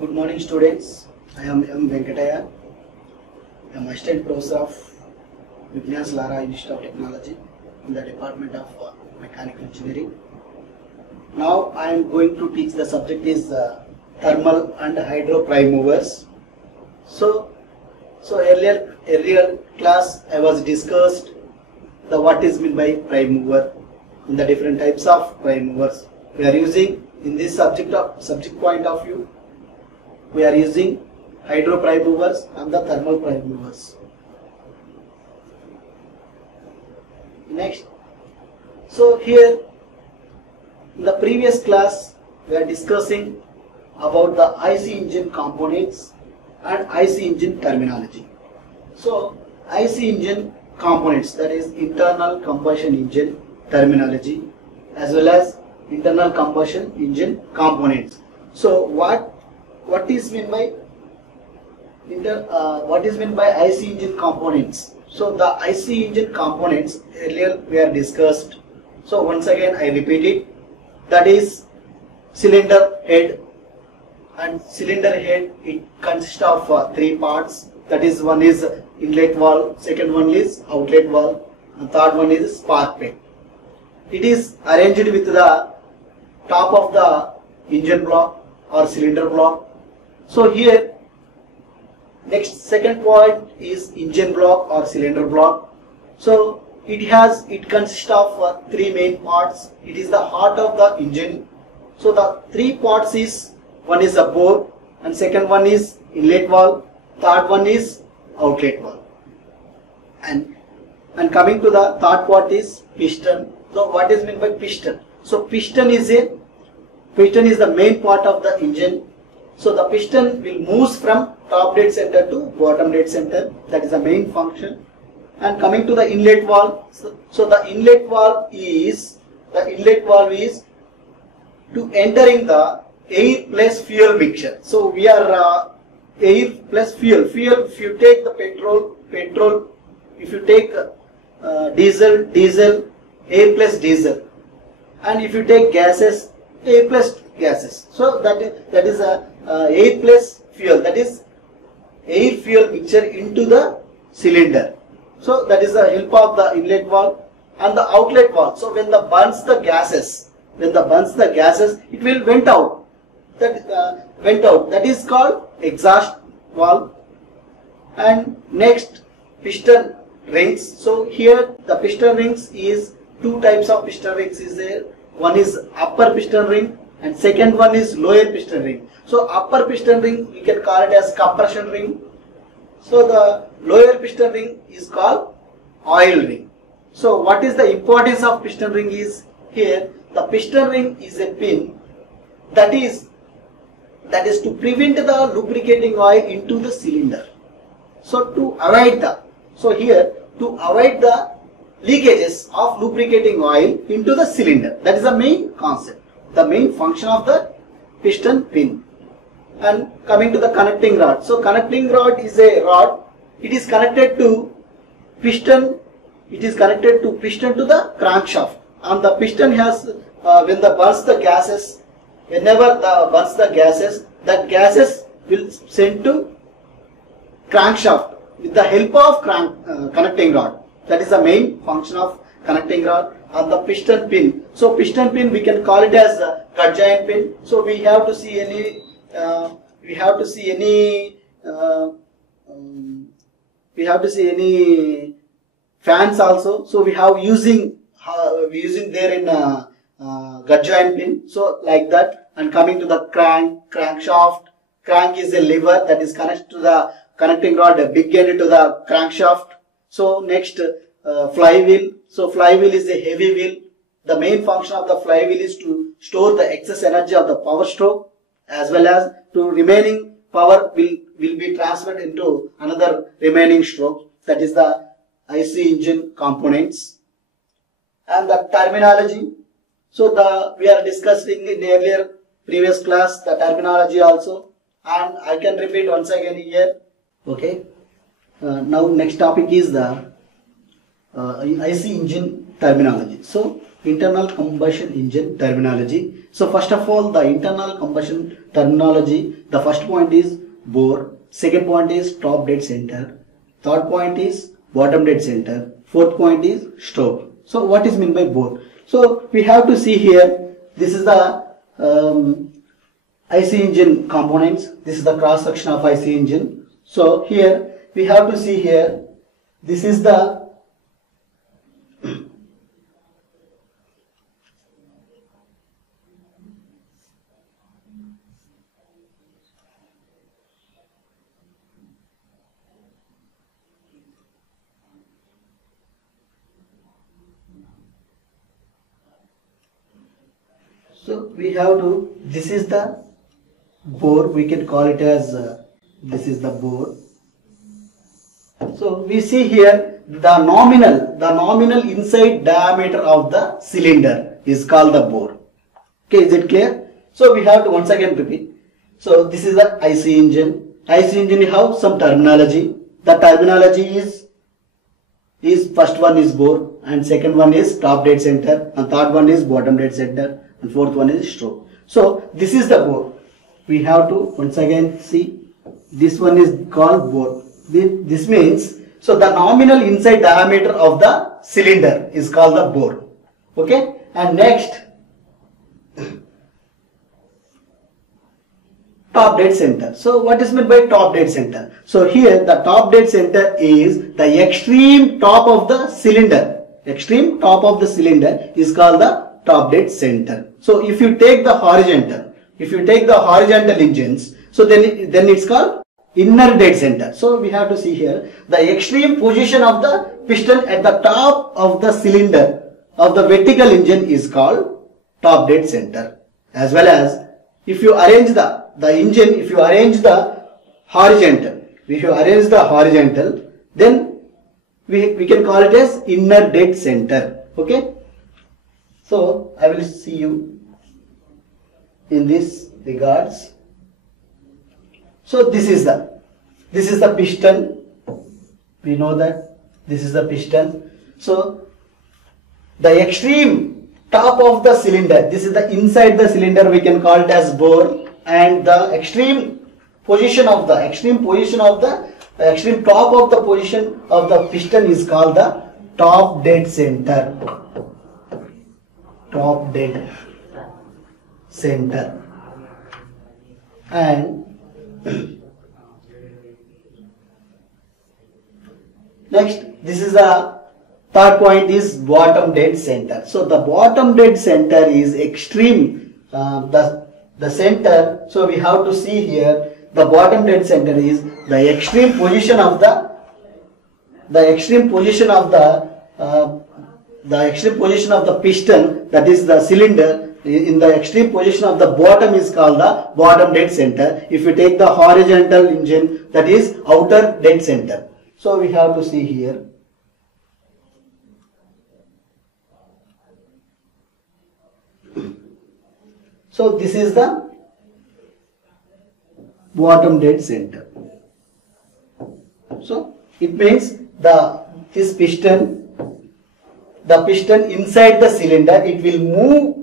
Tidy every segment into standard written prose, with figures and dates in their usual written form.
Good morning, students. I am M. Venkataya. I am Assistant Professor of Vignas Lara Institute of Technology in the Department of Mechanical Engineering. Now I am going to teach the subject is thermal and hydro prime movers. So earlier class I was discussed the what is meant by prime mover in the different types of prime movers. We are using in this subject point of view. We are using hydro prime movers and the thermal prime movers. Next, so here in the previous class we are discussing about the IC engine components and IC engine terminology. So IC engine components, that is internal combustion engine terminology, as well as internal combustion engine components. So what is meant by IC engine components? So the IC engine components earlier we are discussed. So once again I repeat it. That is cylinder head, and cylinder head it consists of three parts. That is, one is inlet valve, second one is outlet valve, and third one is spark plug. It is arranged with the top of the engine block or cylinder block. So here next second point is engine block or cylinder block. So it consists of three main parts. It is the heart of the engine. So the three parts is, one is the bore, and second one is inlet valve, third one is outlet valve. And coming to the third part is piston. So what is meant by piston? So piston is the main part of the engine. So the piston will move from top dead center to bottom dead center. That is the main function. And coming to the inlet valve, so the inlet valve is to entering the air plus fuel mixture. So we are air plus fuel. If you take the petrol. If you take diesel, air plus diesel, and if you take gases, air plus gases. So that is a air plus fuel. That is air fuel mixture into the cylinder. So that is the help of the inlet valve and the outlet valve. So when the burns the gases, it will vent out. That is called exhaust valve. And next, piston rings. So here the piston rings is two types of piston rings is there. One is upper piston ring and second one is lower piston ring. So upper piston ring we can call it as compression ring. So the lower piston ring is called oil ring. So what is the importance of piston ring is here? The piston ring is a pin that is to prevent the lubricating oil into the cylinder. So to avoid the leakages of lubricating oil into the cylinder. That is the main concept, the main function of the piston pin. And coming to the connecting rod. So connecting rod is a rod. It is connected to piston. It is connected to piston to the crankshaft. And the piston has whenever burns the gases, that gases will send to crankshaft with the help of connecting rod. That is the main function of connecting rod. And the piston pin. So piston pin we can call it as a cut joint pin. So we have to see any fans also. So we have using there in gut joint pin. So like that. And coming to the crankshaft. Crank is a lever that is connected to the connecting rod, a big end to the crankshaft. So next, flywheel. So flywheel is a heavy wheel. The main function of the flywheel is to store the excess energy of the power stroke, as well as to remaining power will be transferred into another remaining stroke. That is the IC engine components. And the terminology. So we are discussing in earlier previous class the terminology also, and I can repeat once again here. Okay. Now next topic is the IC engine terminology. So internal combustion engine terminology. So first of all, the internal combustion terminology, the first point is bore, second point is top dead center, third point is bottom dead center, fourth point is stroke. So what is meant by bore? So we have to see here, this is the IC engine components, this is the cross section of IC engine. So here we have to see here, this is the this is the bore, we can call it as this is the bore. So we see here the nominal inside diameter of the cylinder is called the bore. Okay, is it clear? So we have to once again repeat. So this is the IC engine. IC engine have some terminology. The terminology is first one is bore, and second one is top dead center, and third one is bottom dead center, and fourth one is stroke. So this is the bore. We have to once again see, this one is called bore. This means, so the nominal inside diameter of the cylinder is called the bore. Okay, and next top dead center. So what is meant by top dead center? So here the top dead center is the extreme top of the cylinder. Extreme top of the cylinder is called the top dead center. So if you take the horizontal engines, so then it's called inner dead center. So we have to see here the extreme position of the piston at the top of the cylinder of the vertical engine is called top dead center. As well as if you arrange the engine, if you arrange the horizontal, then we can call it as inner dead center. Okay. So I will see you in this regards. So this is the piston. We know that this is the piston. So the extreme top of the cylinder, this is the inside the cylinder, we can call it as bore, and the extreme top of the position of the piston is called the top dead center. Top dead center. And next, this is the third point is bottom dead center. So the bottom dead center is extreme, the center. So we have to see here the bottom dead center is the extreme position of the piston, that is the cylinder. In the extreme position of the bottom is called the bottom dead center. If you take the horizontal engine, that is outer dead center. So we have to see here. So this is the bottom dead center. So it means the piston inside the cylinder, it will move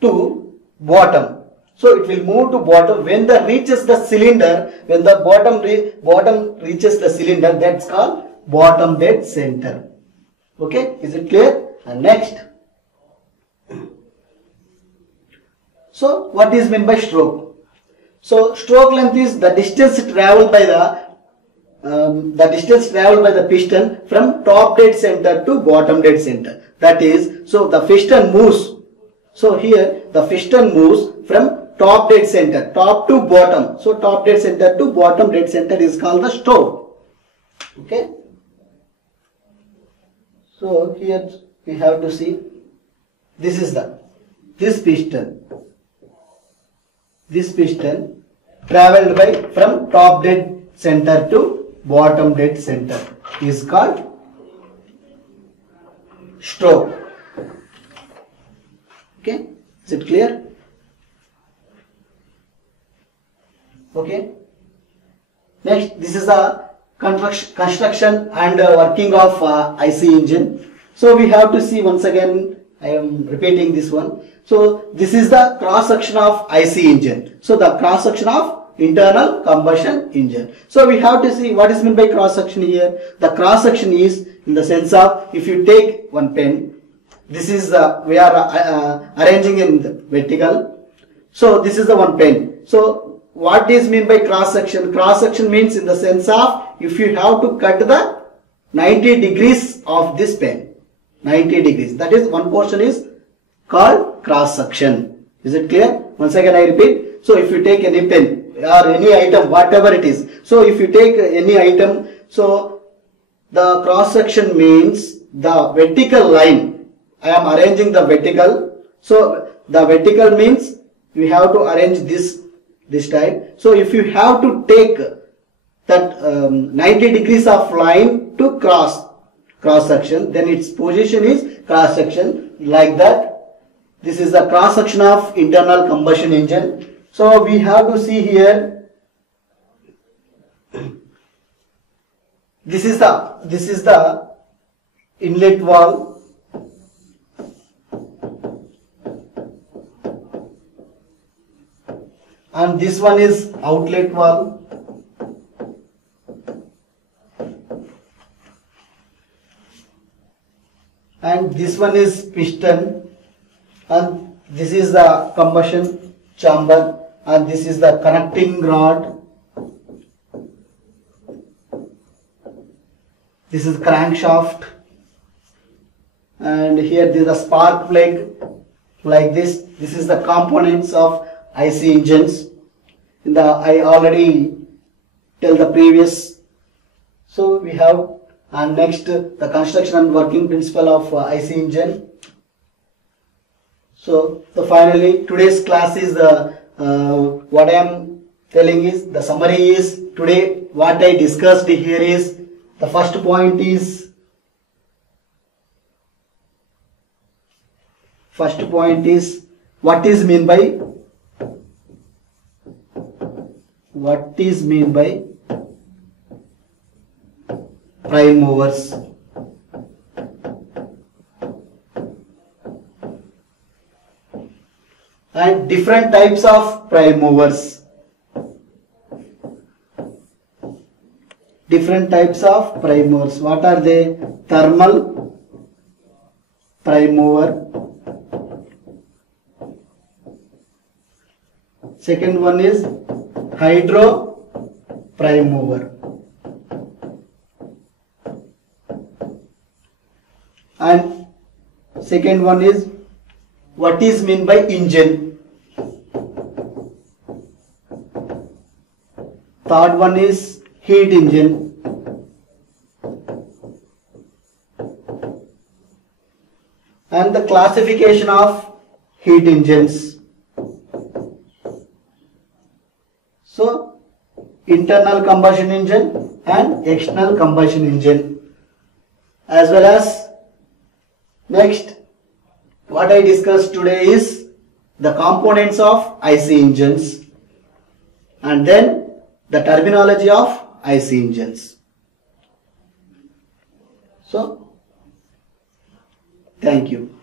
to bottom. So it will move to bottom when the reaches the cylinder, when the bottom reaches the cylinder, that's called bottom dead center. Okay, is it clear? And next, so what is meant by stroke? So stroke length is the distance traveled by the piston from top dead center to bottom dead center. That is, so the piston moves. So here the piston moves from top dead center, top to bottom. So top dead center to bottom dead center is called the stroke. Okay. So here we have to see, this piston traveled by from top dead center to bottom dead center is called stroke. Okay, is it clear? Okay. Next, this is the construction and working of IC engine. So we have to see once again I am repeating this one. So this is the cross section of IC engine. So the cross section of internal combustion engine. So we have to see what is meant by cross section here. The cross section is in the sense of, if you take one pen, this is the, we are arranging in the vertical. So this is the one pen. So what is meant by cross section? Cross section means in the sense of, if you have to cut the 90 degrees of this pen, 90 degrees, that is one portion is called cross section. Is it clear? Once again I repeat. So if you take any pen or any item, whatever it is, so if you take any item, so the cross section means the vertical line. I am arranging the vertical. So the vertical means we have to arrange this type. So if you have to take that 90 degrees of line to cross section, then its position is cross section, like that. This is the cross section of internal combustion engine. So we have to see here, this is the inlet valve. And this one is outlet valve. And this one is piston. And this is the combustion chamber. And this is the connecting rod. This is crankshaft. And here there is a spark plug, like this. This is the components of IC engines. I already tell the previous. So we have, and next the construction and working principle of IC engine. So finally today's class is what I am telling is, the summary is, today what I discussed here is, the first point is what is mean by prime movers. And different types of prime movers. Different types of prime movers. What are they? Thermal prime mover. Second one is hydro prime mover. And second one is what is meant by engine. Third one is heat engine. And the classification of heat engines. So internal combustion engine and external combustion engine, as well as next what I discussed today is the components of IC engines, and then the terminology of IC engines. So thank you.